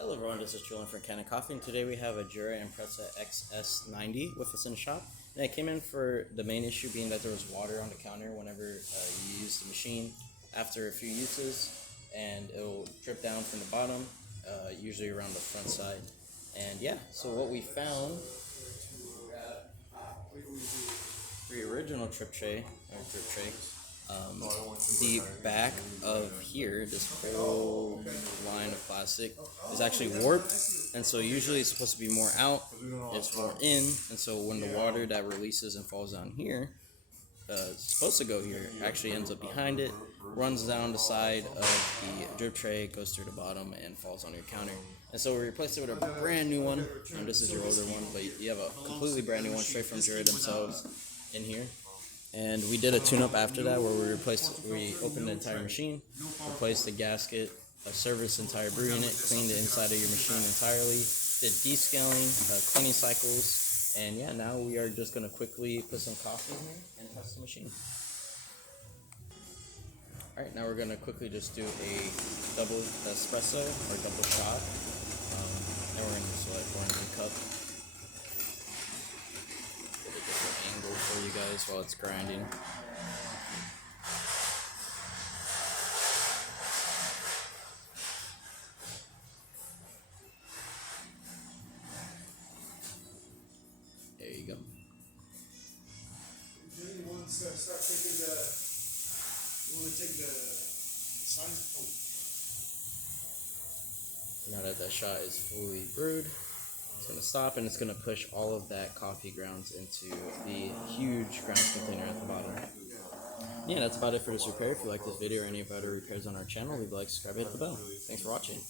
Hello everyone, this is Julian from Kanen Coffee, and today we have a Jura Espresso Xs90 with us in the shop. And it came in for the main issue being that there was water on the counter whenever you use the machine after a few uses, and it will drip down from the bottom, usually around the front side. And yeah, so what we found, the original drip tray, the back of here, this whole line of plastic is actually warped, and so usually it's supposed to be more out, it's more in, and so when the water that releases and falls down here, it's supposed to go here, actually ends up behind it, runs down the side of the drip tray, goes through the bottom, and falls on your counter. And so we replaced it with a brand new one, and this is your older one, but you have a completely brand new one straight from Jura themselves in here. And we did a tune-up after that where we opened the entire machine, replaced the gasket, serviced the entire brew unit, cleaned the inside of your machine entirely, did descaling, cleaning cycles, and yeah, now we are just going to quickly put some coffee in here and test the machine. Alright, now we're going to quickly just do a double espresso or double shot, and we're going to just pour into the cup. Angle for you guys while it's grinding. There you go. You want to start taking the. You want to take the signs? Oh. Now that that shot is fully brewed, it's going to stop, and it's going to push all of that coffee grounds into the huge grounds container at the bottom. Yeah, that's about it for this repair. If you like this video or any of our other repairs on our channel, leave a like, subscribe, hit the bell. Thanks for watching.